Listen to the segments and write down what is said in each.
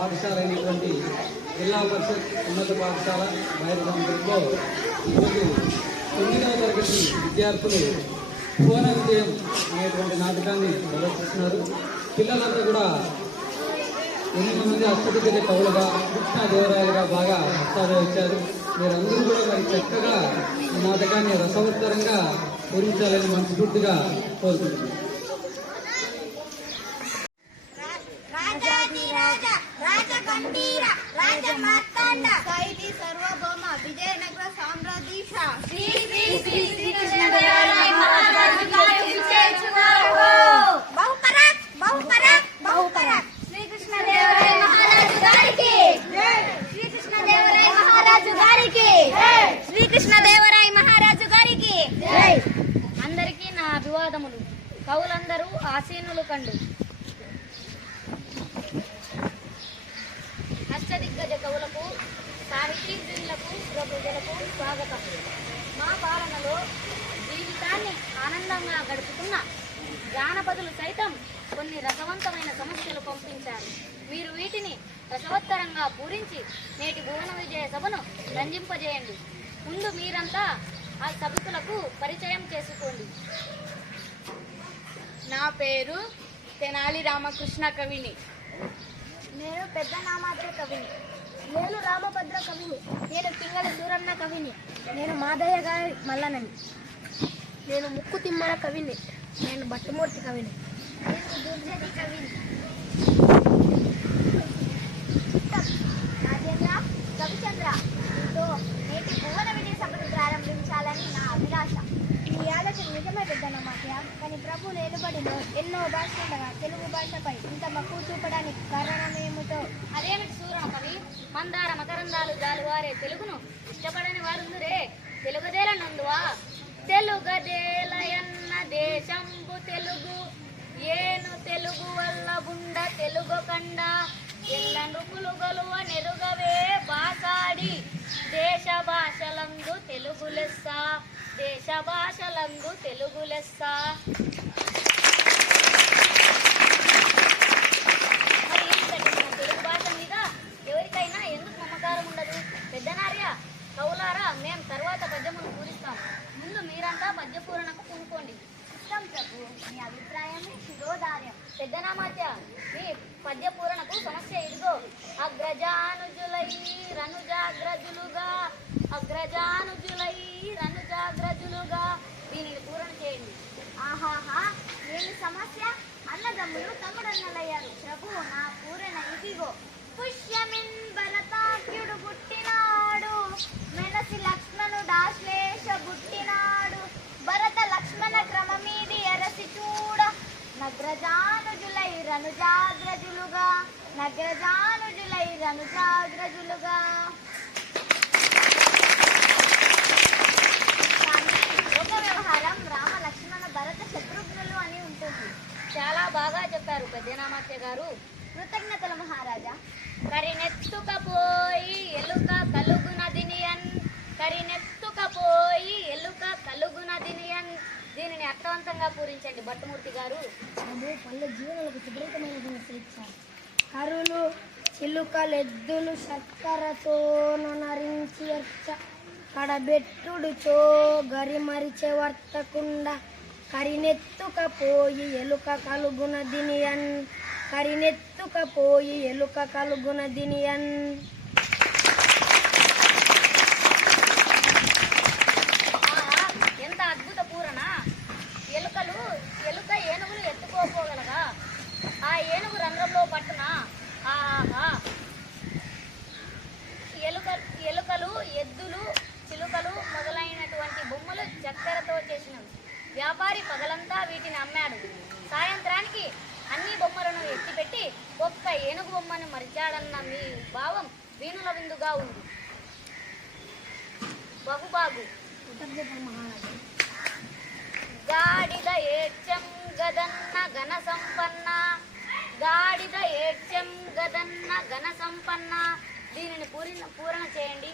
పాఠశాల అయినటువంటి జిల్లా పరిషత్ ఉన్నత పాఠశాల బయలుదేరంలో ఈరోజు తొమ్మిదవ తరగతి విద్యార్థులు భువన విజయం అనేటువంటి నాటకాన్ని ప్రదర్శిస్తున్నారు. పిల్లలంతా కూడా ఎనిమిది మంది అష్టదిగ్గజ కవులుగా కృష్ణాదేవరాయలుగా బాగా వచ్చారు. మీరందరూ కూడా మరి చక్కగా ఈ నాటకాన్ని రసవత్తరంగా పూరించాలని మనస్ఫూర్తిగా కోరుకుంటున్నాను రాజ మార్తాండ సర్వభౌమ విజయనగర సామ్రాధీశ శ్రీ శ్రీ శ్రీ శ్రీకృష్ణదేవరాయ మహారాజు గారు విచ్చేస్తున్నారు బహుపరాక్ బహుపరాక్ బహుపరాక్ శ్రీకృష్ణదేవరాయ మహారాజు గారికి. శ్రీకృష్ణదేవరాయ మహారాజు గారికి. శ్రీకృష్ణదేవరాయ మహారాజు గారికి. అందరికీ నా అభివాదములు. కవులందరూ ఆసీనులు కండు అష్టదిగ్గజ కవులకు ప్రజలకు స్వాగతం. మా పాలనలో జీవితాన్ని ఆనందంగా గడుపుతున్న జానపదులు సైతం కొన్ని రసవంతమైన సమస్యలు పంపించారు. మీరు వీటిని రసవత్తరంగా పూరించి నేటి భువన విజయ సభను రంజింపజేయండి. ముందు మీరంతా ఆ సభికులకు పరిచయం చేసుకోండి. నా పేరు తెనాలి రామకృష్ణ కవిని. నేను పెద్ద నామాద్ర కవిని. నేను రామభద్ర కవిని. నేను పింగళ సూరన్న కవిని. నేను మాదయ్య గారి మల్లనని. నేను ముక్కు తిమ్మన కవిని. నేను భట్టమూర్తి కవిని. నేను దుర్జతి కవిని. రాజేంద్ర రవిచంద్ర. మీతో నేటి భువన విజయ సభను ప్రారంభించాలని నా అభిలాష. నిజమే పెద్దన్న మాటయ కానీ ప్రభు నిలబడిలో ఎన్నో భాషలుండగా తెలుగు భాషపై ఇంత మక్కువ చూపడానికి కారణమేమిటో అదేమిటి సూరణ కవి మందార మకరందాలు జాలువారే తెలుగును. ఇష్టపడని వారుందురే. తెలుగుదేల నందువా? తెలుగదేలయన్న దేశంబు తెలుగు. ఏను తెలుగు వల్ల బుండ తెలుగు కండ. ఎల్ల గలువ నెరుగవే బాసాడి. దేశ భాషలందు తెలుగు లెస్స. దేశ భాషలందు తెలుగు లెస్స మరి తెలుగు భాష మీద? ఎవరికైనా ఎందుకు మమకారం ఉండదు? పెద్దనార్య కౌలారా మేము తర్వాత పద్యమును పూరిస్తాం ముందు మీరంతా పద్యపూరణకు పూనుకోండి. ఇష్టం ప్రభు మీ అభిప్రాయమే శిరోధార్యం. పెద్దనామాత్య మీ పద్యపూరణకు సమస్య ఇదిగో. అగ్రజానుజులై రనుజాగ్రజులుగా అగ్రజానుజులై రనుజాగ్రజులుగా దీనిని పూరణ చేయండి. ఆహాహా ఏమి సమస్య? అన్నదమ్ములు తమ్ముడన్నలయ్యారు. ప్రభు నా పూరణ ఇదిగో. పుష్యమిన్ భరతాఖ్యుడు పుట్టినాడు. మెనసి లక్ష్మణుడాశ్లేష పుట్టినాడు. భరత లక్ష్మణ క్రమమీది ఎరసి చూడ. నగ్రజానుజులై రనుజాగ్రజులుగా నగ్రజానుజులై రనుజాగ్రజులుగా కానీ లోక రామ లక్ష్మణ భరత శత్రుఘ్నులు అని ఉంటుంది. చాలా బాగా చెప్పారు పెద్దనామాత్య గారు. కృతజ్ఞతలు మహారాజా. కరినెత్తుకపోయి ఎలుక కలుగునదినియన్ కరినెత్తుకపోయి ఎలుక కలుగునదినియన్ దీనిని అర్థవంతంగా పూరించండి భట్టుమూర్తి గారు. పల్లె జీవనులకు సుదృఢమైన శిక్ష. కరులు చిలుకలెద్దులు చక్కరతో నరించి కడబెట్టుడుచో కడబెట్టుడు చో గరిమరిచే కరినెత్తుకపోయి ఎలుక కలుగున దినియన్. కరినెత్తుకపోయి ఎలుక కలుగున దినియన్. వీణుల విందుగా ఉంది. బహుబాగు. గాడిద ఏడ్చెం గదన్న ఘన సంపన్న గాడిద ఏడ్చెం గదన్న ఘన సంపన్న దీనిని పూరిన పూరణ చేయండి.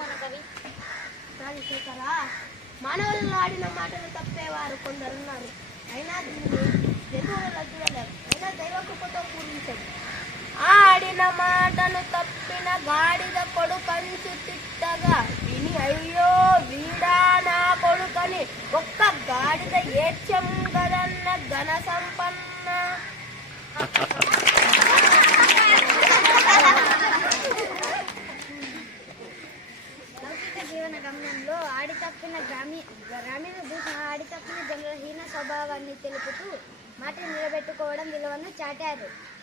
మన కవి. రాజశేఖర మానవులలో ఆడిన మాటలు తప్పేవారు కొందరున్నారు. అయినా దీన్ని జంతువుల రద్దు అయినా దైవకృపతో పూరించదు చెప్పిన మాటను తప్పిన గాడిద కొడుకంచు తిట్టగా విని అయ్యో వీడా నా కొడుకని ఒక్క గాడిద ఏడ్చం గదన్న ఘన సంపన్న. జీవన గమనంలో ఆడి తప్పిన గ్రామీ గ్రామీణ దూషణ ఆడి తప్పిన జనుల హీన స్వభావాన్ని తెలుపుతూ మాట నిలబెట్టుకోవడం విలువను చాటారు.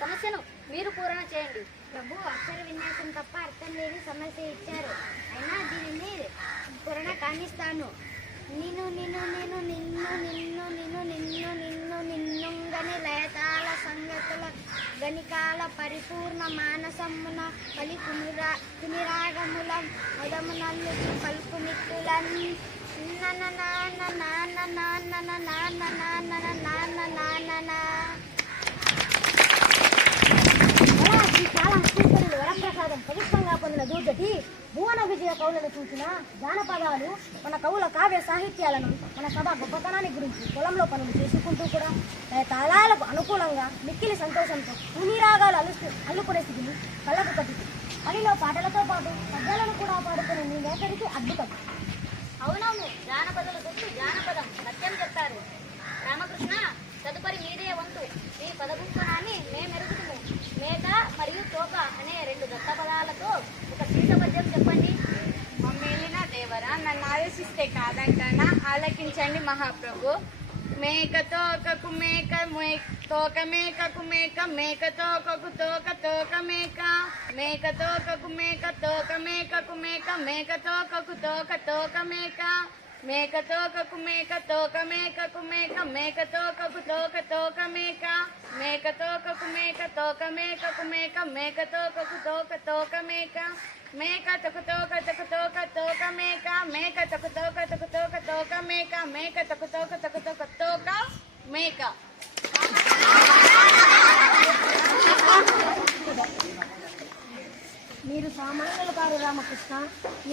సమస్యను మీరు పూరణ చేయండి ప్రభు అక్షర విన్యాసం తప్ప అర్థం లేని సమస్య ఇచ్చారు అయినా దీనిని పూరణ కానిస్తాను నిన్ను నిన్ను నిన్ను నిన్ను నిన్ను నిన్ను నిన్ను నిన్ను నిన్నుంగని లయతాల సంగతుల గణికాల పరిపూర్ణ మానసమున పలి కుమిరా కుమిరాగముల మదమునల్లు పలుకు మిత్రులన్ నాన్న నాన్న నాన్న నాన్న నాన్న నాన్న నాన్న నాన్న నా వరప్రసాదం పవిత్రంగా పొందిన దూర్జటి భువన విజయ కవులను చూసిన జానపదాలు మన కవుల కావ్య సాహిత్యాలను మన సభ గొప్పతనాన్ని గురించి పొలంలో పనులు చేసుకుంటూ కూడా తాళాలకు అనుకూలంగా మిక్కిలి సంతోషంతో భూమి రాగాలు అలుస్తూ అల్లుకునే స్థితిని కళ్ళకు కట్టింది. పనిలో పాటలతో పాటు పద్యాలను కూడా పాడుకునే మీ నేతడికి అద్భుతం. అబద్ధం చెప్పండి? మేలినా దేవరా నన్ను ఆలోచిస్తే కాదంటానా? ఆలకించండి మహాప్రభు. మేకతో ఒకకు మేక తోక మేకకు మేక మేకతో ఒకకు తోక తోక మేక. మేకతో ఒకకు మేక తోక మేకకు మేక మేకతో ఒకకు తోక తోక మేక. Make a toka make a toka meka kumeka make a toka toka, toka meka make a toka a toka meka kumeka make a toka kutoka toka a, make a toka toka toka toka toka meka make a toka toka toka toka toka a, make a toka toka toka toka toka a. మీరు సామాన్యులు car Ramakrishna.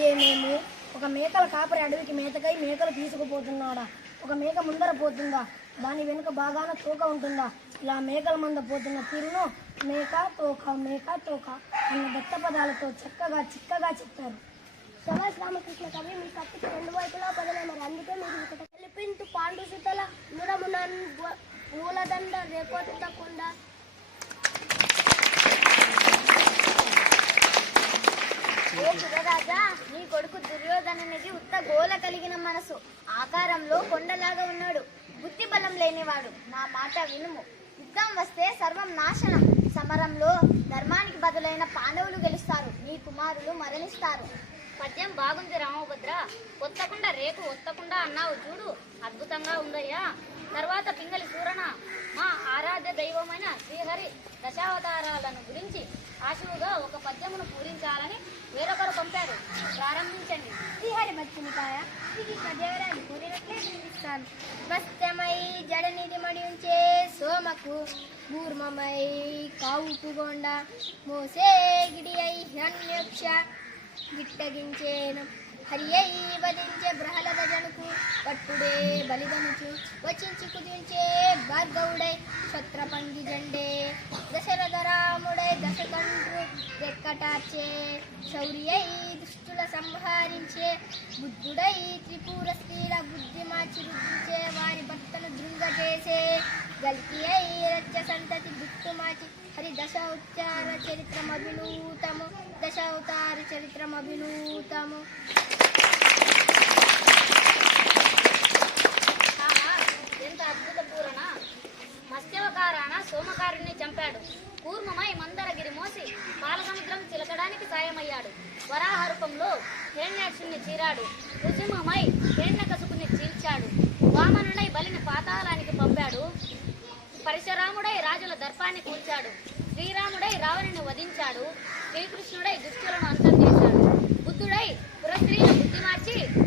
ఏమేమి? ఒక మేకల కాపరి అడవికి మేతకై మేకలు తీసుకుపోతున్నాడా? ఒక మేక ముందర పోతుందా? దాని వెనుక బాగాన తోక ఉంటుందా? ఇలా మేకల మంద పోతున్న తీరును మేక తోక మేక తోక అన్న దత్త పదాలతో చక్కగా చిక్కగా చెప్పారు. సమాజ్ రామకృష్ణ కవి మీ కత్తికి రెండు వైపులా పదలే మరి అందుకే మీరు ఇక్కడ కలిపింతు పాండు సుతల మురమునన్ మూలదండ రేపొత్తకుండా. ఓ సురరాజా నీ కొడుకు దుర్యోధనునికి ఉత్త గోల కలిగిన మనసు. ఆకారంలో కొండలాగా ఉన్నాడు. బుద్ధి బలం లేనివాడు. నా మాట వినుము. యుద్ధం వస్తే సర్వం నాశనం. సమరంలో ధర్మానికి బదులైన పాండవులు గెలుస్తారు. నీ కుమారులు మరణిస్తారు. పద్యం బాగుంది రామభద్ర. ఒత్తకుండా రేపు ఒత్తకుండా అన్నావు చూడు. అద్భుతంగా ఉందయ్యా. తర్వాత పింగళి సూరణ మా ఆరాధ్య దైవమైన శ్రీహరి దశావతారాలను గురించి ఆశువుగా ఒక పద్యమును పూరించాలని వేరొకరు పంపారు. ప్రారంభించండి. శ్రీహరి మచ్చినికాయ శ్రీకృష్ణ దేవరాయలు కోరినట్లే వినిపిస్తాను స్వస్థమై జడనిధి మడియుంచే సోమకు కూర్మమై కావుపుగొండ మోసే గిడి అయి హన్యక్ష గిట్టగించేను. హరియై అయి వధించే ప్రహ్లాద జనుకు పట్టుడే బలిదనుచు వచించి కుదించే భార్గవుడై క్షత్రపంగి జండే దశరథ రాముడై దశకండ్రు రెక్కటార్చే శౌర్యై దుష్టుల సంహరించే బుద్ధుడై త్రిపుర స్త్రీల బుద్ధి మార్చి బుద్ధించే వారి భర్తను దృంగ చేసే గల్కి అయి రచ్చ సంతతి గుర్తు మార్చి హరి దశావతార చరిత్రమభినూతము దశావతార చరిత్రమభినూతము ఆహా, ఎంత అద్భుత పూరణ మత్స్యవకారాన పంపాడు కూర్మమై మందరగిరి మోసి పాలసముద్రం చిలకడానికి సాయమయ్యాడు. వరాహ రూపంలో హిరణ్యాక్షుణ్ణి చీరాడు. నృసింహమై హిరణ్యకసుకుని చీల్చాడు. వామనుడై బలిని పాతాళానికి పంపాడు. పరశురాముడై రాజుల దర్పాన్ని కూల్చాడు. శ్రీరాముడై రావణుని వధించాడు. శ్రీకృష్ణుడై దుష్టులను అంతం చేశాడు. బుద్ధుడై పురస్త్రీని బుద్ధి మార్చి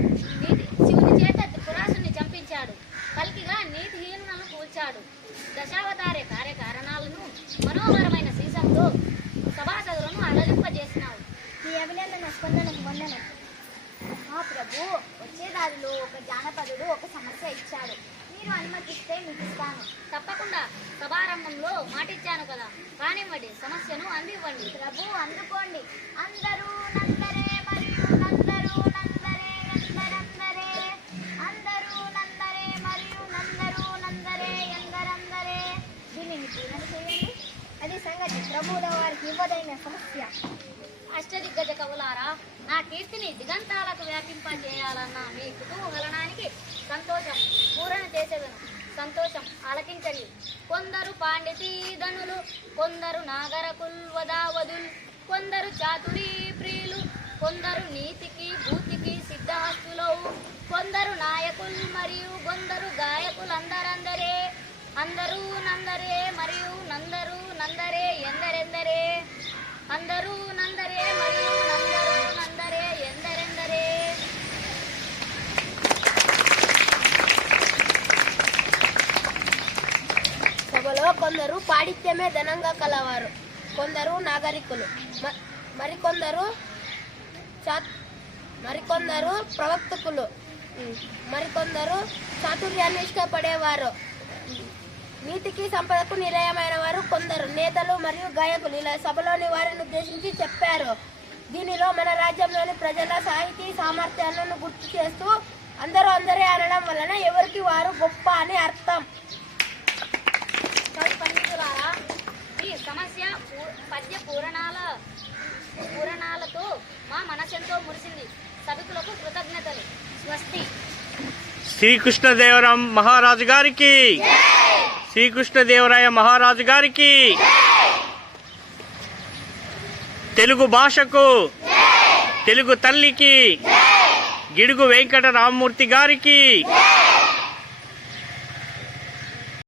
అందివ్వండి అందుకోండి. అందరూ నందరే మరియు నందరూ నందరే నందరందరే. అందరూ నందరే మరియు నందరూ నందరే ఎందరందరే. దీనిని పూర్ణ చేయండి. అది సంగతి ప్రభువుల వారికి ఇవ్వదైన సమస్య. అష్టదిగ్గజ కవులారా నా కీర్తిని దిగంతాలకు వ్యాపింపజేయాలన్న మీ కుతూహలనానికి సంతోషం పూరణ సంతోషం ఆలకించండి కొందరు పాండితీధనులు కొందరు నాగరకుల్ వదావదుల్ కొందరు చాతురీ ప్రియులు కొందరు నీతికి భూతికి సిద్ధహస్తులవు కొందరు నాయకులు మరియు కొందరు గాయకులు అందరందరే అందరూ నందరే మరియు నందరూ నందరే ఎందరెందరే అందరూ నందరే మరియు నందరే ఎందరెందరే సభలో కొందరు పాడిత్యమే ధనంగా కలవారు. కొందరు నాగరికులు. మరికొందరు చా- మరికొందరు ప్రవక్తకులు. మరికొందరు చాతుర్యాన్ని ఇష్టపడేవారు నీతికి సంపదకు నిలయమైన వారు కొందరు నేతలు మరియు గాయకులు. ఇలా సభలోని వారిని ఉద్దేశించి చెప్పారు. దీనిలో మన రాజ్యంలోని ప్రజల సాహితీ సామర్థ్యాలను గుర్తు చేస్తూ అందరూ అందరే అనడం వలన ఎవరికి వారు గొప్ప అని అర్థం కవి పండితులారా ఈ సమస్య పద్య పూరణాల పూరణాలతో మా మనసెంతో మురిసింది. సభికులకు కృతజ్ఞతలు. స్వస్తి. శ్రీకృష్ణదేవరాం మహారాజు గారికి. శ్రీకృష్ణదేవరాయ మహారాజు గారికి. తెలుగు భాషకు. తెలుగు తల్లికి. గిడుగు వెంకట రామమూర్తి గారికి.